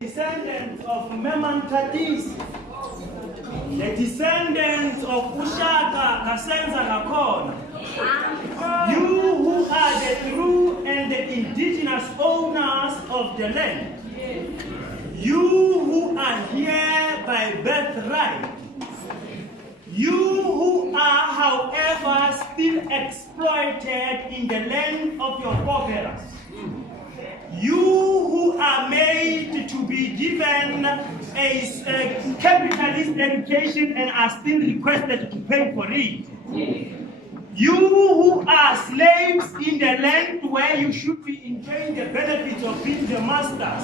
Descendants of Memantatis, the descendants of Ushaka, Kasenza, Nakona, you who are the true and the indigenous owners of the land, you who are here by birthright, you who are, however, still exploited in the land of your forebears, you who are made to be given a capitalist education and are still requested to pay for it. You who are slaves in the land where you should be enjoying the benefits of being the masters.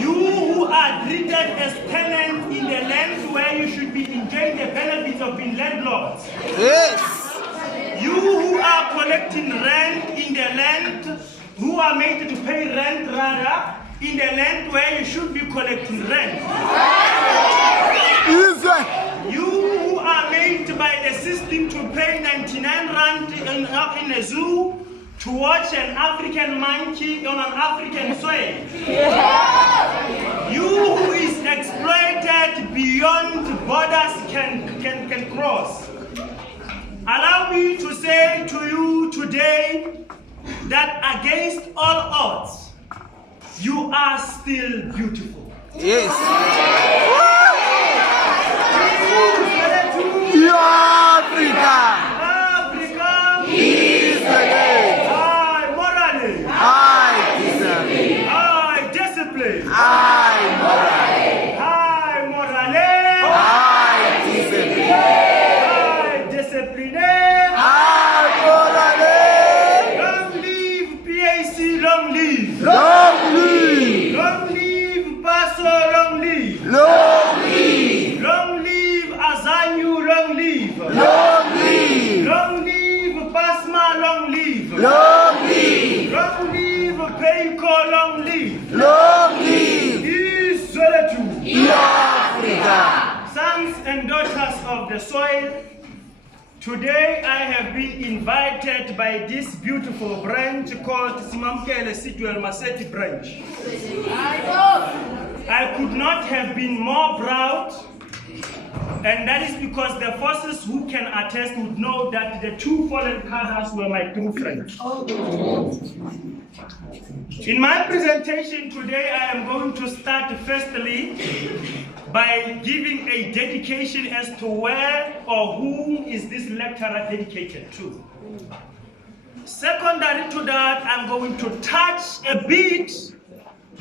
You who are treated as tenants in the land where you should be enjoying the benefits of being landlords. Yes. You who are collecting rent in the land, who are made to pay rent rather, in the land where you should be collecting rent. You who are made by the system to pay 99 rand in a zoo to watch an African monkey on an African soil. You who is exploited beyond borders can cross. Allow me to say to you today that against all odds, you are still beautiful. Yes. Africa. Africa is the name. High morally. High discipline. High discipline. High morale. High morally. High discipline. High discipline. High morale. Long live PAC, long live. Long live. Long live Paso, long live. Long live. Long live Azanyu, long live. Long live. Long live Pasma, long live. Long live. Long live Peiko, long live. Long live. Isoletu. Africa. Sons and daughters of the soil, today I have been invited by this beautiful branch called Simamkele Maseti branch. I could not have been more proud, and that is because the forces who can attest would know that the two fallen Cadres were my true friends. In my presentation today, I am going to start firstly by giving a dedication as to where or whom is this lecturer dedicated to. Secondary to that, I'm going to touch a bit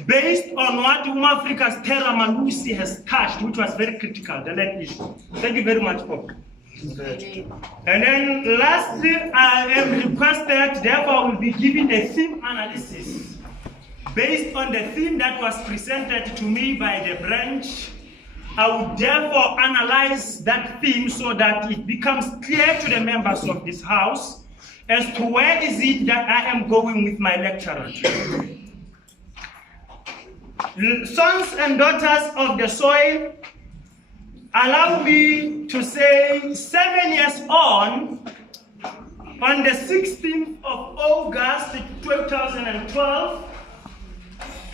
based on what Africa's Sthera has touched, which was very critical, the land issue. Thank you very much, Pope. And then lastly, I am requested, therefore, will be giving a theme analysis based on the theme that was presented to me by the branch. I would therefore analyze that theme so that it becomes clear to the members of this house as to where is it that I am going with my lecture. Sons and daughters of the soil, allow me to say 7 years on the 16th of August 2012,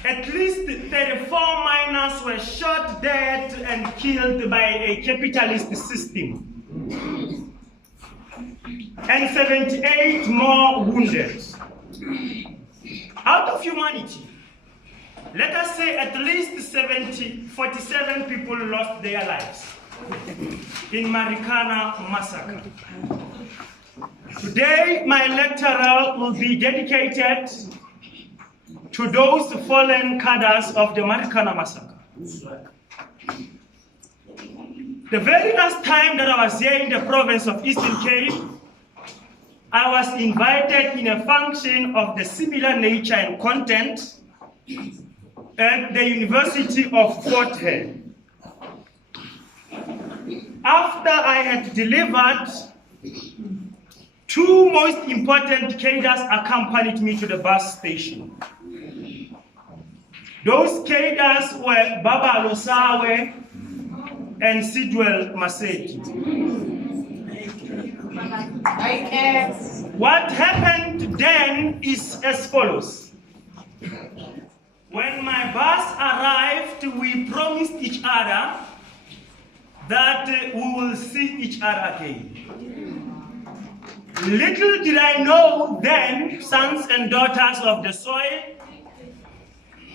at least 34 miners were shot dead and killed by a capitalist system, and 78 more wounded. Out of humanity, let us say at least 47 people lost their lives in Marikana massacre. Today, my lecture will be dedicated to those fallen cadres of the Marikana massacre. The very last time that I was here in the province of Eastern Cape, I was invited in a function of the similar nature and content at the University of Fort Hare. After I had delivered, two most important cadres accompanied me to the bus station. Those cadres were Baba Losawe and Sidwell Maseti. What happened then is as follows. When my bus arrived, we promised each other that we will see each other again. Little did I know then, sons and daughters of the soil,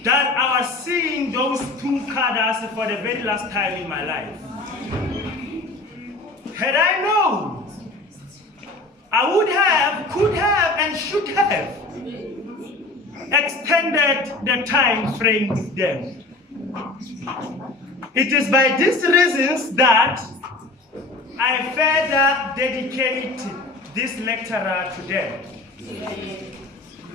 that I was seeing those two cadres for the very last time in my life. Had I known, I would have, could have, and should have extended the time frame with them. It is by these reasons that I further dedicate this lecturer to them.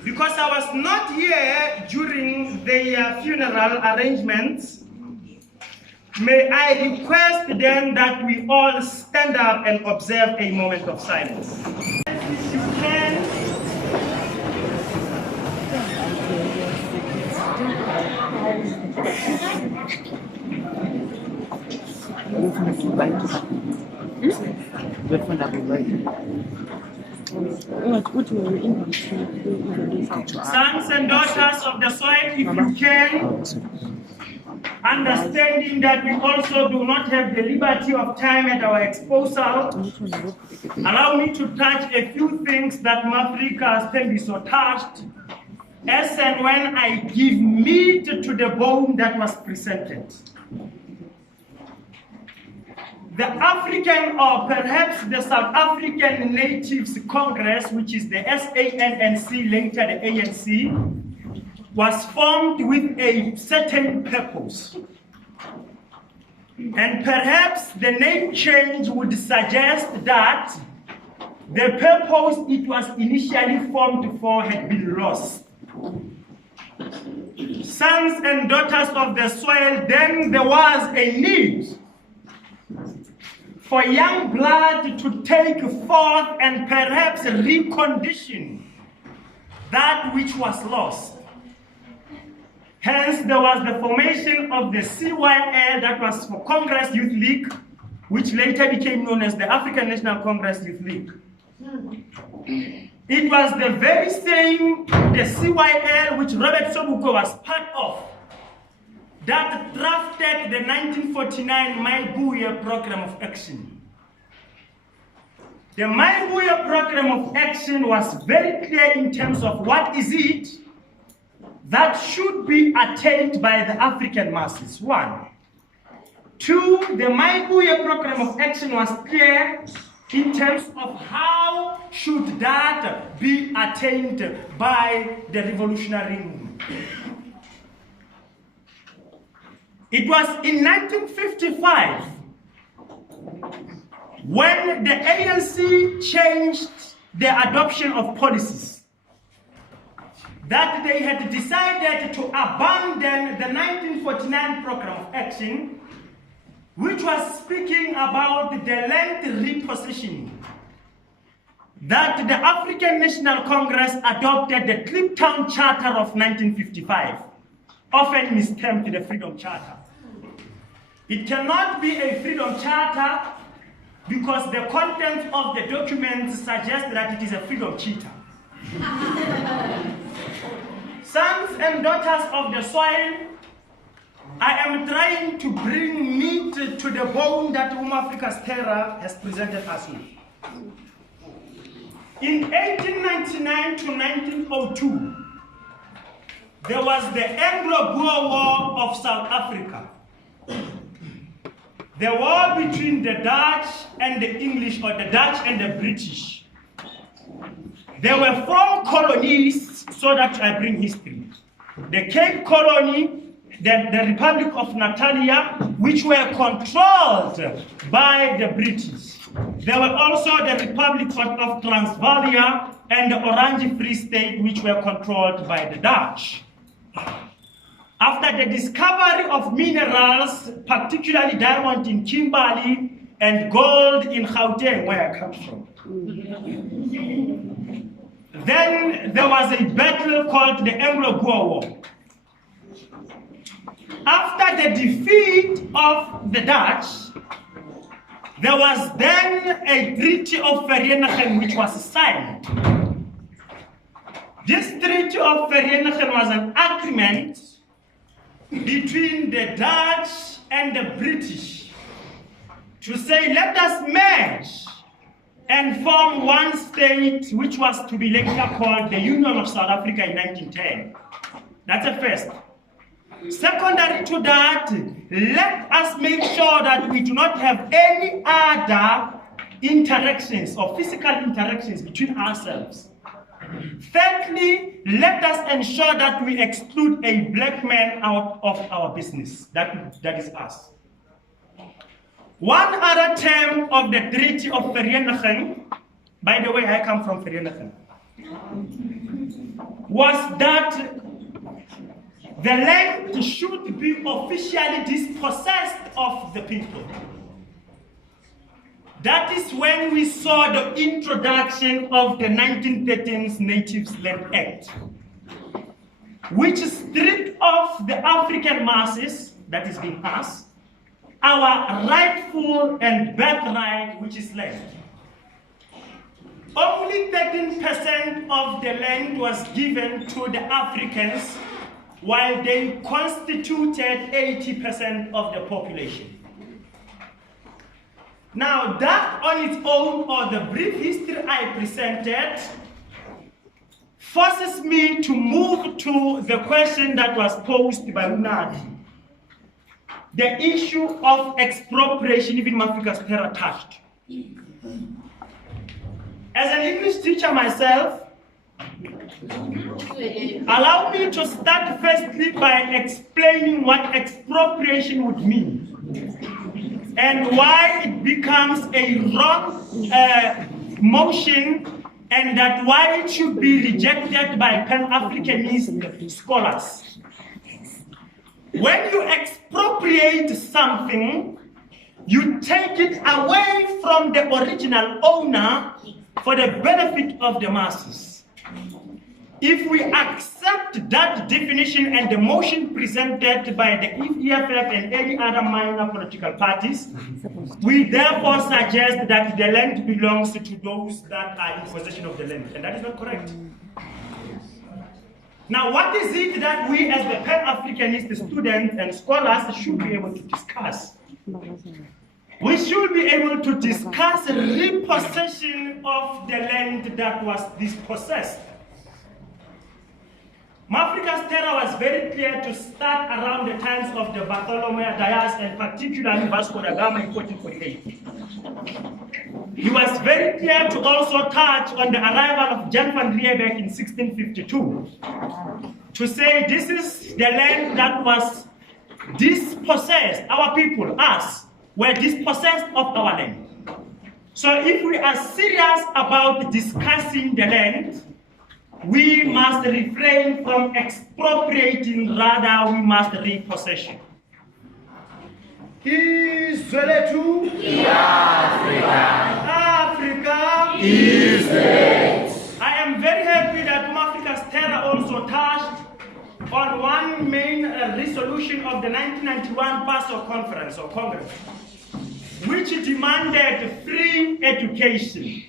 Because I was not here during their funeral arrangements, may I request then that we all stand up and observe a moment of silence. If you can. Sons and daughters of the soil, if you can, understanding that we also do not have the liberty of time at our exposal, allow me to touch a few things that Africa can be so touched, as and when I give meat to the bone that was presented. The African, or perhaps the South African Natives Congress, which is the SANNC, later the ANC, was formed with a certain purpose. And perhaps the name change would suggest that the purpose it was initially formed for had been lost. Sons and daughters of the soil, then there was a need for young blood to take forth and perhaps recondition that which was lost. Hence, there was the formation of the CYL, that was for Congress Youth League, which later became known as the African National Congress Youth League. It was the very same, the CYL, which Robert Sobukwe was part of, that drafted the 1949 Maibuya Program of Action. The Maibuya Program of Action was very clear in terms of what is it that should be attained by the African masses, 1. 2, the Maibuya Program of Action was clear in terms of how should that be attained by the revolutionary movement. It was in 1955 when the ANC changed their adoption of policies that they had decided to abandon the 1949 Program of Action, which was speaking about the land repositioning, that the African National Congress adopted the Kliptown Charter of 1955, often mistermed the Freedom Charter. It cannot be a Freedom Charter because the content of the document suggests that it is a freedom cheater. Sons and daughters of the soil, I am trying to bring meat to the bone that Africa's Sthera has presented us with. In 1899 to 1902, there was the Anglo-Boer War of South Africa. The war between the Dutch and the English, or the Dutch and the British. There were 4 colonies, so that I bring history. The Cape Colony, the Republic of Natalia, which were controlled by the British. There were also the Republic of Transvaal and the Orange Free State, which were controlled by the Dutch. After the discovery of minerals, particularly diamond in Kimberley and gold in Gauteng, where I come from, then there was a battle called the Anglo-Boer War. After the defeat of the Dutch, there was then a Treaty of Vereeniging which was signed. This Treaty of Vereeniging was an agreement between the Dutch and the British to say, let us merge and form one state, which was to be later called the Union of South Africa in 1910. That's a first. Secondary to that, let us make sure that we do not have any other interactions or physical interactions between ourselves. Thirdly, let us ensure that we exclude a black man out of our business. That is us. One other term of the Treaty of Vereeniging, by the way, I come from Vereeniging, was that the land should be officially dispossessed of the people. That is when we saw the introduction of the 1913 Natives Land Act, which stripped off the African masses, that is being us, our rightful and birthright, which is land. Only 13% of the land was given to the Africans, while they constituted 80% of the population. Now, that on its own, or the brief history I presented, forces me to move to the question that was posed by Unadi. The issue of expropriation, even Mafrika Sthera touched. As an English teacher myself, allow me to start firstly by explaining what expropriation would mean and why it becomes a wrong motion, and that why it should be rejected by Pan Africanist scholars. When you expropriate something, you take it away from the original owner for the benefit of the masses. If we accept that definition and the motion presented by the EFF and any other minor political parties, we therefore suggest that the land belongs to those that are in possession of the land, and that is not correct. Now, what is it that we as the Pan Africanist students and scholars should be able to discuss? We should be able to discuss repossession of the land that was dispossessed. Mafrika Sthera was very clear to start around the times of the Bartholomew Dias, and particularly Vasco da Gama in 1448. He was very clear to also touch on the arrival of Jan van Riebeeck in 1652, to say this is the land that was dispossessed. Our people, us, were dispossessed of our land. So if we are serious about discussing the land, we must refrain from expropriating, rather we must repossession. Izweletu Africa is it. I am very happy that Mafrika Sthera also touched on one main resolution of the 1991 Paso Conference or Congress, which demanded free education.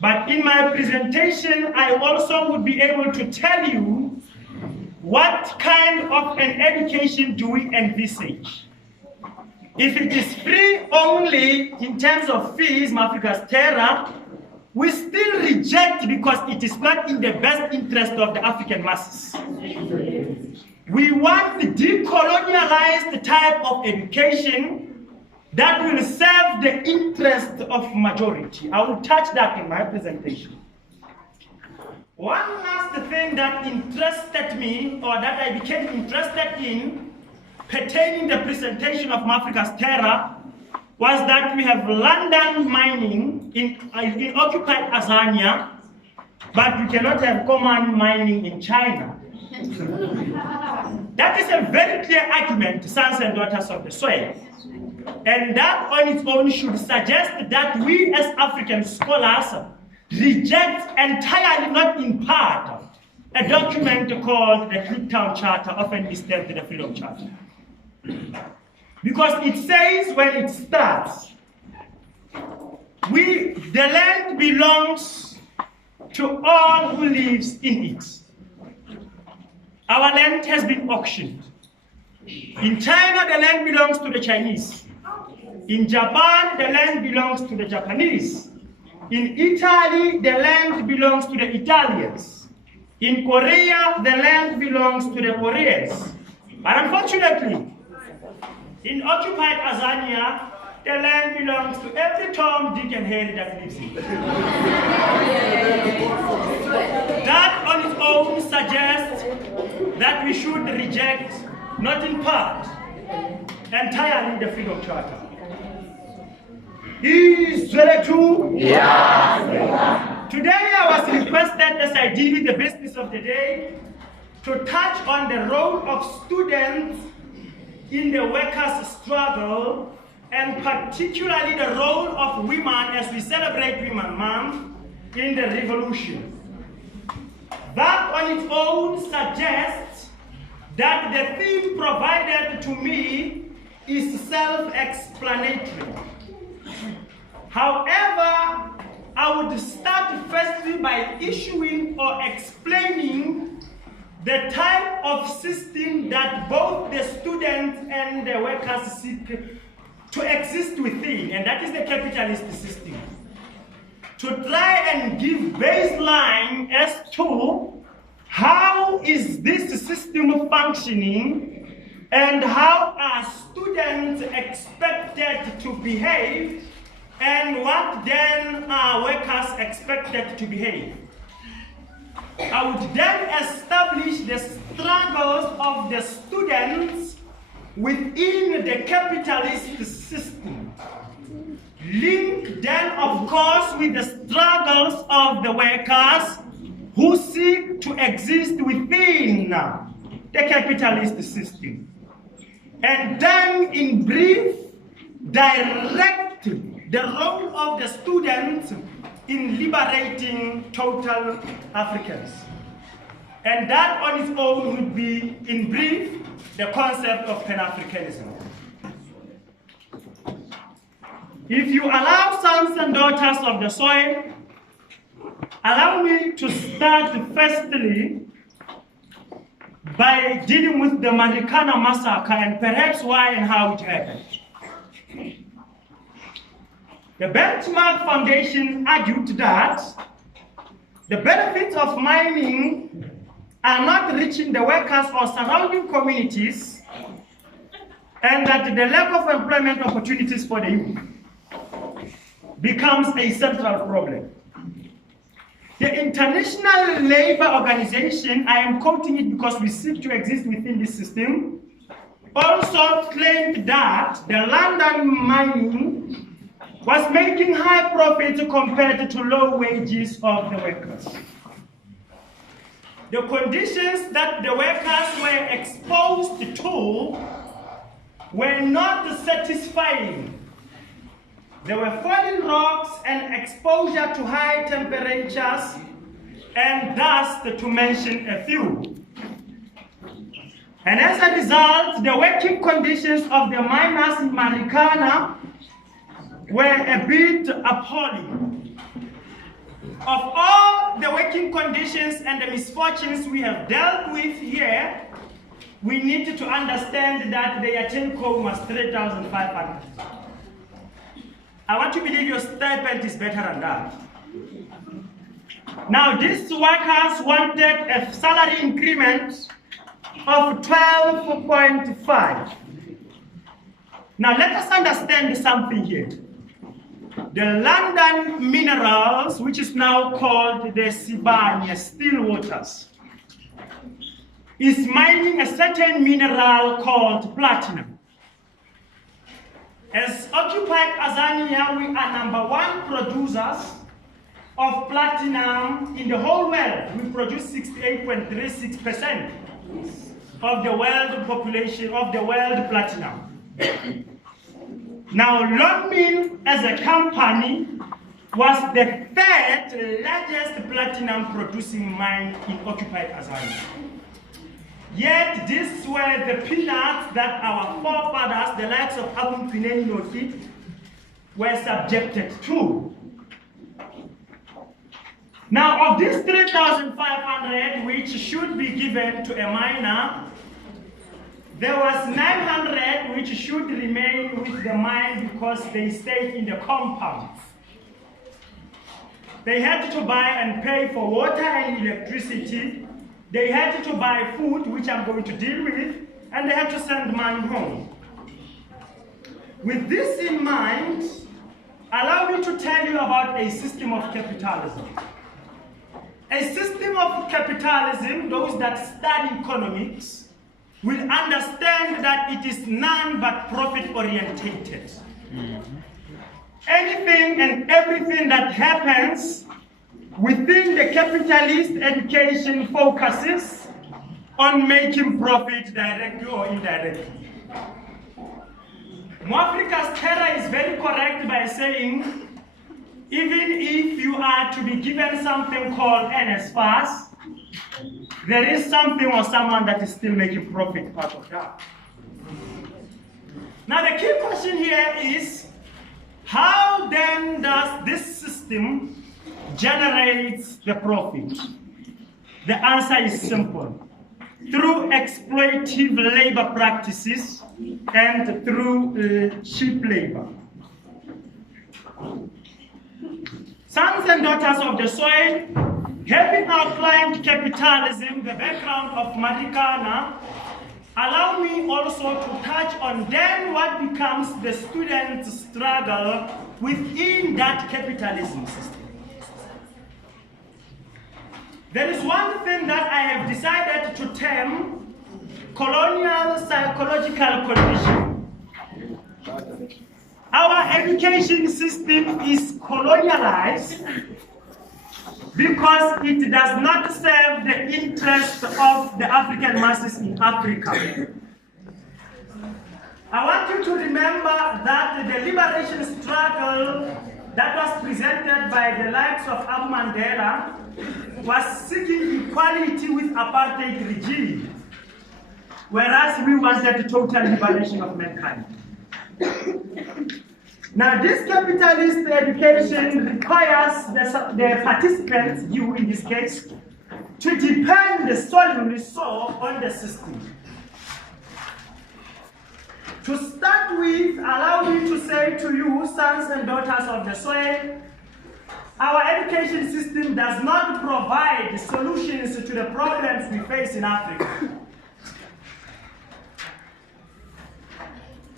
But in my presentation, I also would be able to tell you what kind of an education do we envisage. If it is free only in terms of fees, Mafrika Sthera, we still reject because it is not in the best interest of the African masses. We want the decolonialized type of education that will serve the interest of majority. I will touch that in my presentation. One last thing that interested me, or that I became interested in, pertaining the presentation of Mafrika Sthera, was that we have London mining in occupied Azania, but we cannot have common mining in China. That is a very clear argument, sons and daughters of the soil. And that on its own should suggest that we as African scholars reject entirely, not in part, a document called the Cape Town Charter, often mistaken the Freedom Charter. Because it says when it starts, the land belongs to all who lives in it. Our land has been auctioned. In China, the land belongs to the Chinese. In Japan, the land belongs to the Japanese. In Italy, the land belongs to the Italians. In Korea, the land belongs to the Koreans. But unfortunately, in occupied Azania, the land belongs to every Tom, Dick, and Harry that lives in. That on its own suggests that we should reject, not in part, entirely the Freedom Charter. Is that true? Yeah. Today I was requested, as I deal with the business of the day, to touch on the role of students in the workers' struggle, and particularly the role of women as we celebrate Women's Month in the revolution. That on its own suggests that the theme provided to me is self-explanatory. However, I would start firstly by issuing or explaining the type of system that both the students and the workers seek to exist within, and that is the capitalist system. To try and give baseline as to how is this system functioning and how are students expected to behave, and what then are workers expected to behave. I would then establish the struggles of the students within the capitalist system. Linked then, of course, with the struggles of the workers who seek to exist within the capitalist system. And then, in brief, direct the role of the students in liberating total Africans. And that on its own would be, in brief, the concept of Pan Africanism. If you allow sons and daughters of the soil, allow me to start firstly by dealing with the Marikana massacre and perhaps why and how it happened. The Benchmark Foundation argued that the benefits of mining are not reaching the workers or surrounding communities, and that the lack of employment opportunities for the youth becomes a central problem. The International Labour Organization, I am quoting it because we seek to exist within this system, also claimed that the London mining was making high profits compared to low wages of the workers. The conditions that the workers were exposed to were not satisfying. There were falling rocks and exposure to high temperatures and dust, to mention a few. And as a result, the working conditions of the miners in Marikana were a bit appalling. Of all the working conditions and the misfortunes we have dealt with here, we need to understand that their take home was 3,500. I want to believe your stipend is better than that. Now, these workers wanted a salary increment of 12.5. Now, let us understand something here. The London Minerals, which is now called the Sibanye Still Waters, is mining a certain mineral called platinum. As occupied Azania, we are #1 producers of platinum in the whole world. We produce 68.36% of the world population, of the world platinum. Now, Lonmin as a company was the 3rd largest platinum producing mine in occupied Azania. Yet these were the peanuts that our forefathers, the likes of Abu Pineni Noki, were subjected to. Now, of these 3,500, which should be given to a miner, There was 900 which should remain with the mine because they stayed in the compound. They had to buy and pay for water and electricity. They had to buy food, which I'm going to deal with, and they had to send money home. With this in mind, allow me to tell you about a system of capitalism. A system of capitalism, those that study economics, will understand that it is none but profit-orientated. Anything and everything that happens within the capitalist education focuses on making profit directly or indirectly. Mwafrika's Sthera is very correct by saying, even if you are to be given something called NSFAS, there is something or someone that is still making profit out of that. Now the key question here is, how then does this system generate the profit? The answer is simple. Through exploitative labor practices and through cheap labor. Sons and daughters of the soil, having outlined capitalism, the background of Marikana, allow me also to touch on then what becomes the student's struggle within that capitalism system. There is one thing that I have decided to term colonial psychological condition. Our education system is colonialized because it does not serve the interests of the African masses in Africa. I want you to remember that the liberation struggle that was presented by the likes of Abu Mandela was seeking equality with apartheid regime, whereas we wanted total liberation of mankind. Now, this capitalist education requires the participants, you in this case, to depend solely on the system. To start with, allow me to say to you, sons and daughters of the soil, our education system does not provide solutions to the problems we face in Africa.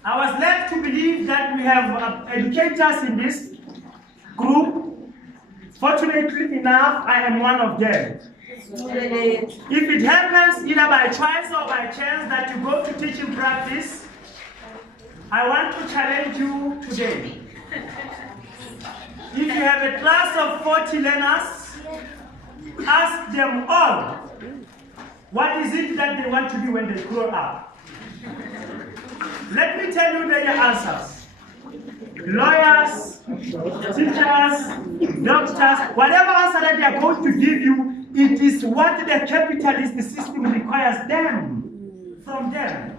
I was led to believe that we have educators in this group. Fortunately enough, I am one of them. If it happens either by choice or by chance that you go to teaching practice, I want to challenge you today. If you have a class of 40 learners, ask them all, what is it that they want to be when they grow up? Let me tell you their answers. Lawyers, teachers, doctors, whatever answer that they are going to give you, it is what the capitalist system requires them, from them.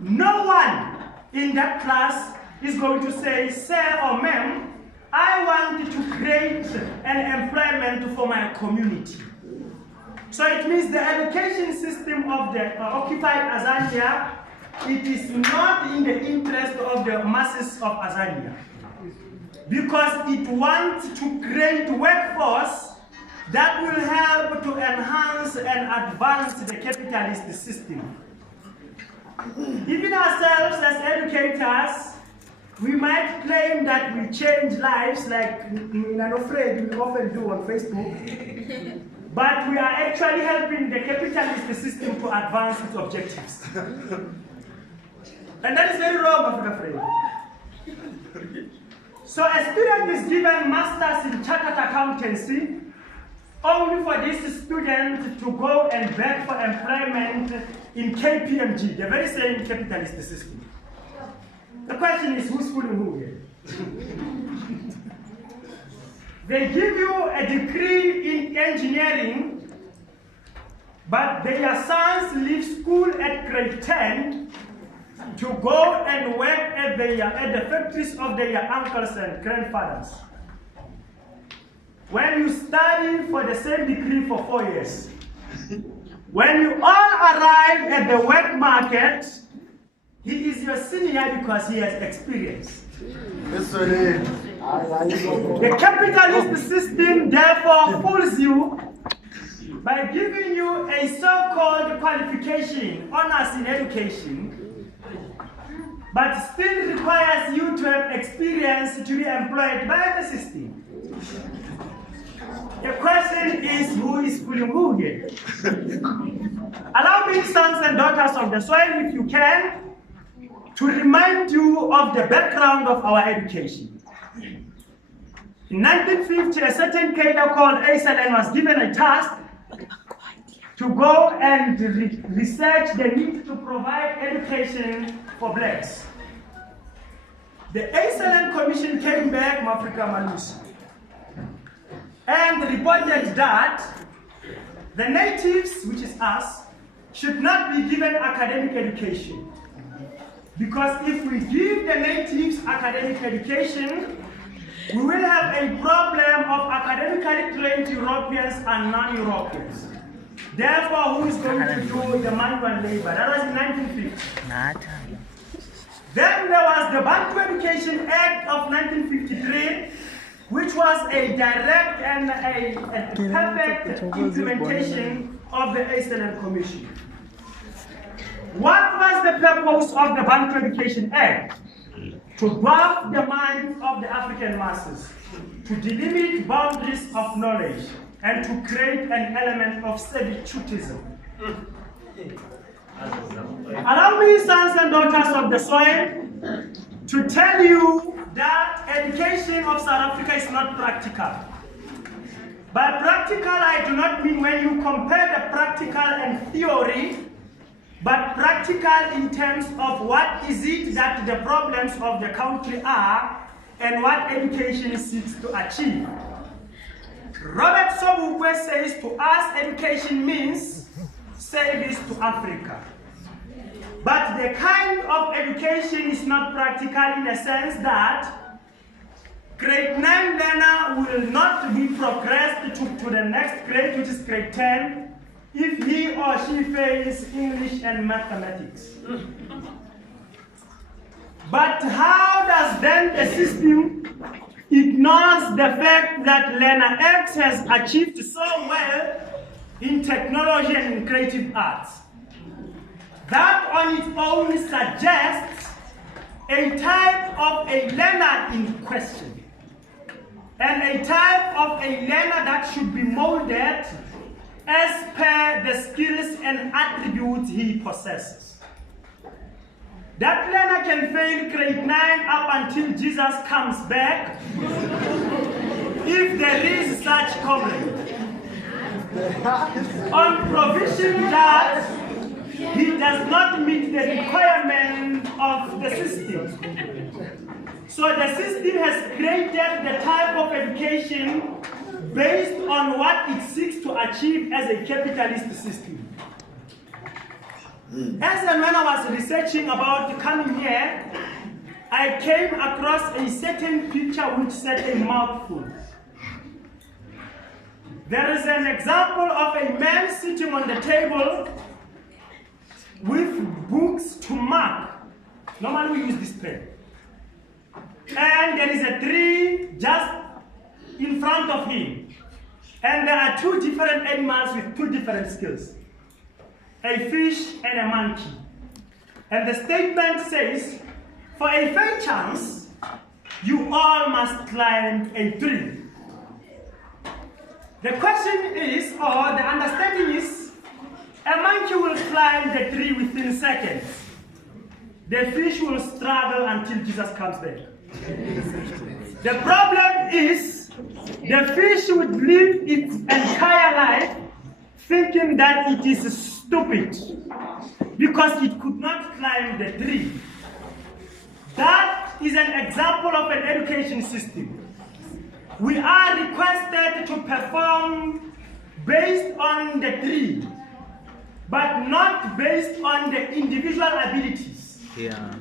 No one in that class is going to say, sir or ma'am, I want to create an employment for my community. So it means the education system of the occupied Azania, it is not in the interest of the masses of Azania, because it wants to create workforce that will help to enhance and advance the capitalist system. Even ourselves as educators, we might claim that we change lives like Fred we often do on Facebook, but we are actually helping the capitalist system to advance its objectives. And that is very wrong, Africa Fred. So a student is given masters in chartered accountancy only for this student to go and beg for employment in KPMG, the very same capitalist system. The question is, who's fooling who here? They give you a degree in engineering, but their sons leave school at grade 10 to go and work at the factories of their uncles and grandfathers. When you study for the same degree for 4 years, When you all arrive at the work market, he is your senior because he has experience. The capitalist system therefore fools you by giving you a so-called qualification, honors in education, but still requires you to have experience to be employed by the system. The question is, who is fooling who here? Allow me, sons and daughters of the soil, if you can, to remind you of the background of our education. In 1950, a certain cadre called Aslan was given a task to go and research the need to provide education for blacks. The Aslan Commission came back, Mafrika Malusi, and reported that the natives, which is us, should not be given academic education. Because if we give the natives academic education, we will have a problem of academically trained Europeans and non-Europeans. Therefore, who is going to do the manual labor? That was in 1950. Then there was the Bantu Education Act of 1953, which was a direct and a perfect implementation of the Aslan Commission. What was the purpose of the Bantu Education Act? To dwarf the minds of the African masses, to delimit boundaries of knowledge, and to create an element of servitutism. Allow me, sons and daughters of the soil, to tell you that education of South Africa is not practical. By practical, I do not mean when you compare the practical and theory, but practical in terms of what is it that the problems of the country are and what education seeks to achieve. Robert Sobukwe says to us, education means service to Africa. But the kind of education is not practical in the sense that grade 9 learner will not be progressed to the next grade, which is grade 10, if he or she fails English and mathematics. But how does then the system ignores the fact that learner X has achieved so well in technology and in creative arts? That on its own suggests a type of a learner in question, and a type of a learner that should be molded as per the skills and attributes he possesses. That learner can fail grade 9 up until Jesus comes back, if there is such covering, on provision that he does not meet the requirement of the system. So the system has created the type of education based on what it seeks to achieve as a capitalist system. As and when I was researching about coming here, I came across a certain picture which said a mouthful. There is an example of a man sitting on the table with books to mark. Normally we use this pen. And there is a tree just in front of him. And there are two different animals with two different skills. A fish and a monkey. And the statement says, for a fair chance, you all must climb a tree. The question is, or the understanding is, a monkey will climb the tree within seconds. The fish will struggle until Jesus comes back. The problem is, the fish would live its entire life thinking that it is stupid because it could not climb the tree. That is an example of an education system. We are requested to perform based on the tree, but not based on the individual abilities. Yeah.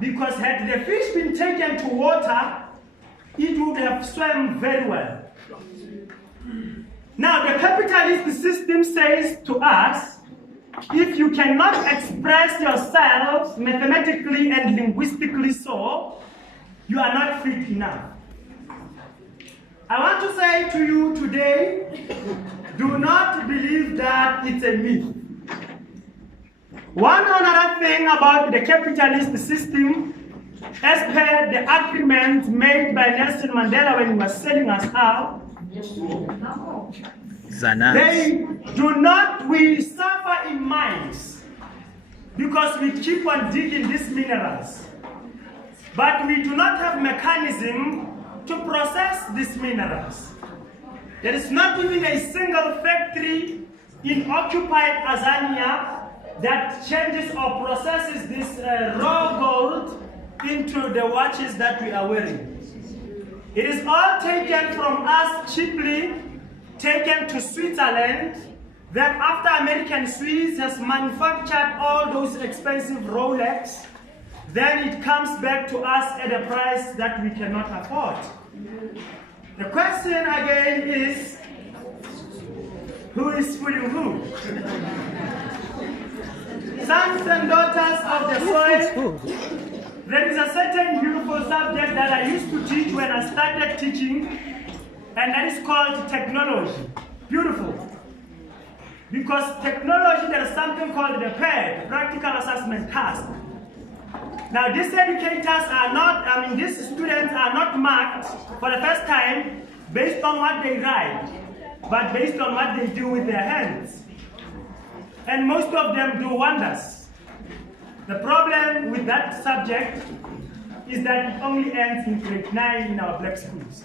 Because had the fish been taken to water, it would have swum very well. Now the capitalist system says to us, if you cannot express yourself mathematically and linguistically so, you are not fit enough. I want to say to you today, do not believe that it's a myth. One other thing about the capitalist system, as per the agreement made by Nelson Mandela when he was selling us out, we suffer in mines because we keep on digging these minerals. But we do not have mechanism to process these minerals. There is not even a single factory in occupied Azania that changes or processes this raw gold into the watches that we are wearing. It is all taken from us cheaply, taken to Switzerland, then after American Swiss has manufactured all those expensive Rolex, then it comes back to us at a price that we cannot afford. The question again is, who is fooling who? Sons and daughters of the soil, there is a certain beautiful subject that I used to teach when I started teaching, and that is called technology. Beautiful. Because technology, there is something called the PAD, Practical Assessment Task. Now these educators are not, these students are not marked for the first time based on what they write, but based on what they do with their hands. And most of them do wonders. The problem with that subject is that it only ends in grade 9 in our black schools.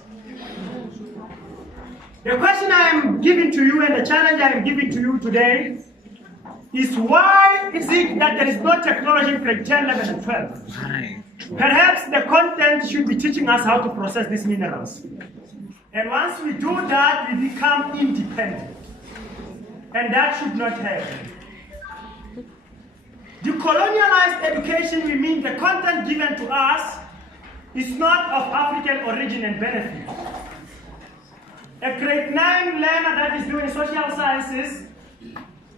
The question I am giving to you and the challenge I am giving to you today is, why is it that there is no technology in grade 10, 11, and 12? Perhaps the content should be teaching us how to process these minerals. And once we do that, we become independent. And that should not happen. Decolonialized education, we mean the content given to us is not of African origin and benefit. A grade 9 learner that is doing social sciences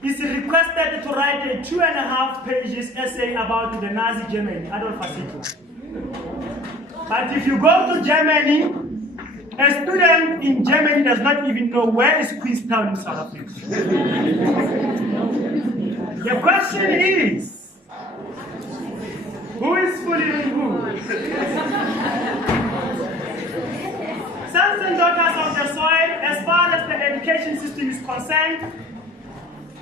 is requested to write a 2.5 pages essay about the Nazi Germany, Adolf Hitler. But if you go to Germany, a student in Germany does not even know where is Queenstown in South Africa. The question is, who is fooling who? Sons and daughters of the soil, as far as the education system is concerned,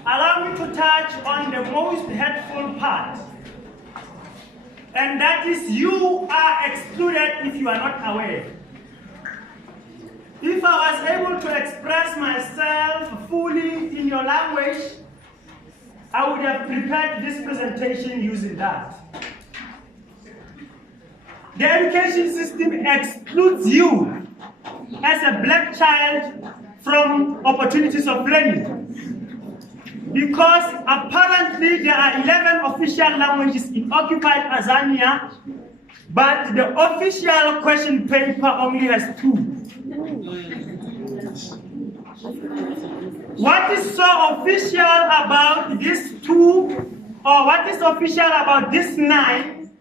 allow me to touch on the most hurtful part. And that is, you are excluded if you are not aware. If I was able to express myself fully in your language, I would have prepared this presentation using that. The education system excludes you as a black child from opportunities of learning. Because apparently there are 11 official languages in occupied Azania, but the official question paper only has 2. What is so official about these 2, or what is official about these 9,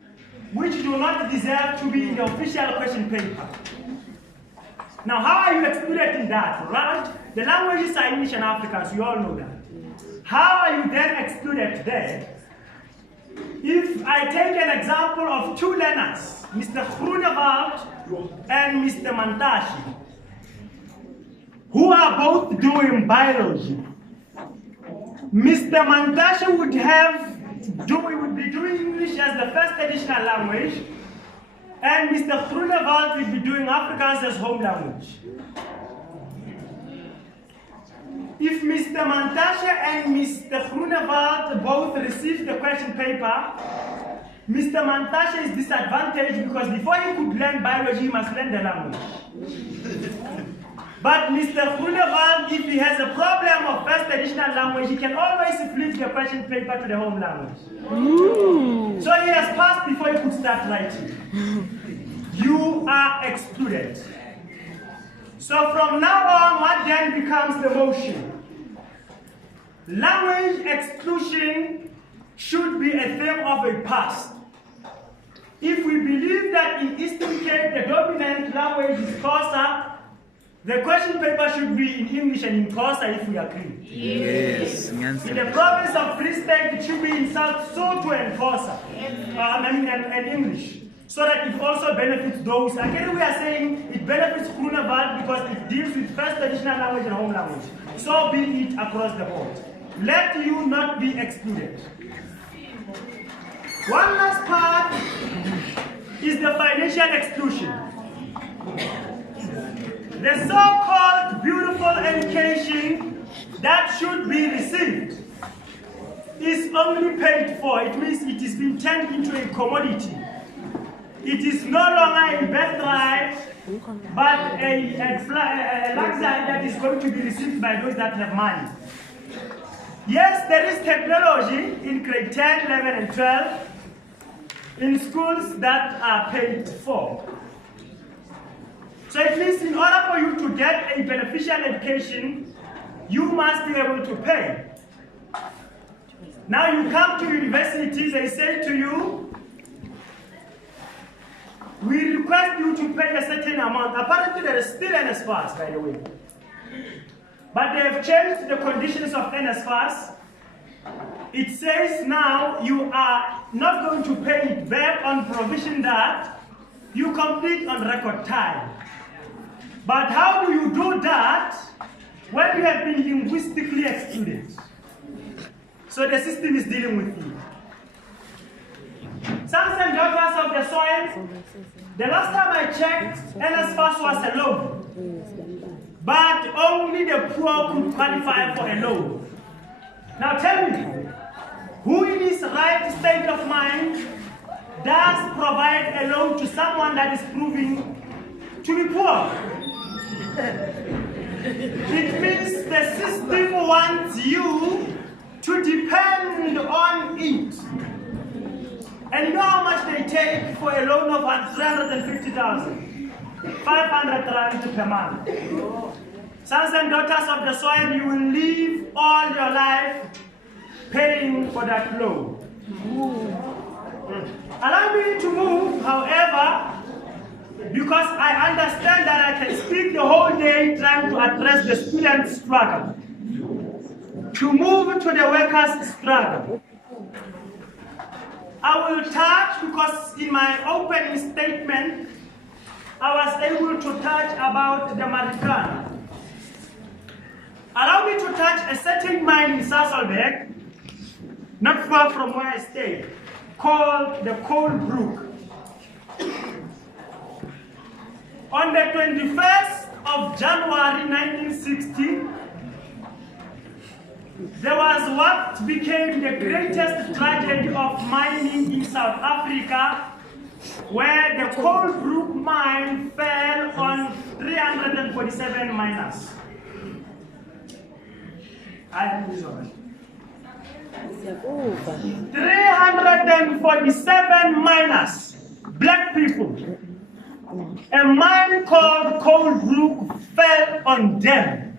which do not deserve to be in the official question paper? Now, how are you excluded in that, right? The languages are English and Afrikaans, you all know that. How are you then excluded there? If I take an example of 2 learners, Mr. Groenewald and Mr. Mantashi, who are both doing biology. Mr. Mantashi would be doing English as the first additional language, and Mr. Groenewald will be doing Afrikaans as home language. If Mr. Mantashi and Mr. Groenewald both receive the question paper, Mr. Mantashi is disadvantaged because before he could learn biology, he must learn the language. But Mr. Groenewald, if he has a problem of first additional language, he can always flip the question paper to the home language. So he has passed before he could start writing. You are excluded. So from now on, what then becomes the motion? Language exclusion should be a thing of the past. If we believe that in Eastern Cape the dominant language is Xhosa, the question paper should be in English and in Xhosa if we agree. Yes. In the province of Free State, it should be in South Sotho and Xhosa, and English, so that it also benefits those. Again, we are saying it benefits Groenewald because it deals with first traditional language and home language. So be it across the board. Let you not be excluded. One last part is the financial exclusion. The so-called beautiful education that should be received is only paid for. It means it is being turned into a commodity. It is no longer a birthright, but a luxury that is going to be received by those that have money. Yes, there is technology in grade 10, 11, and 12 in schools that are paid for. So it means in order for you to get a beneficial education, you must be able to pay. Now you come to universities, they say to you, we request you to pay a certain amount. Apparently there is still NSFAS, by the way. But they have changed the conditions of NSFAS. It says now you are not going to pay it back on provision that you complete on record time. But how do you do that when you have been linguistically excluded? So the system is dealing with you. Sons and daughters of the soil, the last time I checked, NSFAS was a loan. But only the poor could qualify for a loan. Now tell me, who in his right state of mind does provide a loan to someone that is proving to be poor? It means the system wants you to depend on it. And you know how much they take for a loan of 350,000? 500 rand per month. Sons and daughters of the soil, you will live all your life paying for that loan. Allow me to move, however, because I understand that I can speak the whole day trying to address the student struggle. To move to the workers' struggle. I will touch, because in my opening statement, I was able to touch about the Marikana. Allow me to touch a certain mine in Sasolburg, not far from where I stay, called the Coal Brook. On the 21st of January 1960, there was what became the greatest tragedy of mining in South Africa, where the Coal Brook mine fell on 347 miners. 347 miners, black people. A mine called Coal Brook fell on them.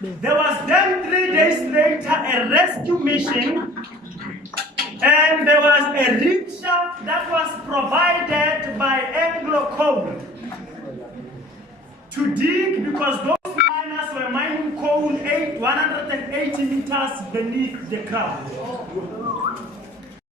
There was then 3 days later a rescue mission, and there was a rig shaft that was provided by Anglo Coal to dig, because those miners were mining coal 180 meters beneath the ground.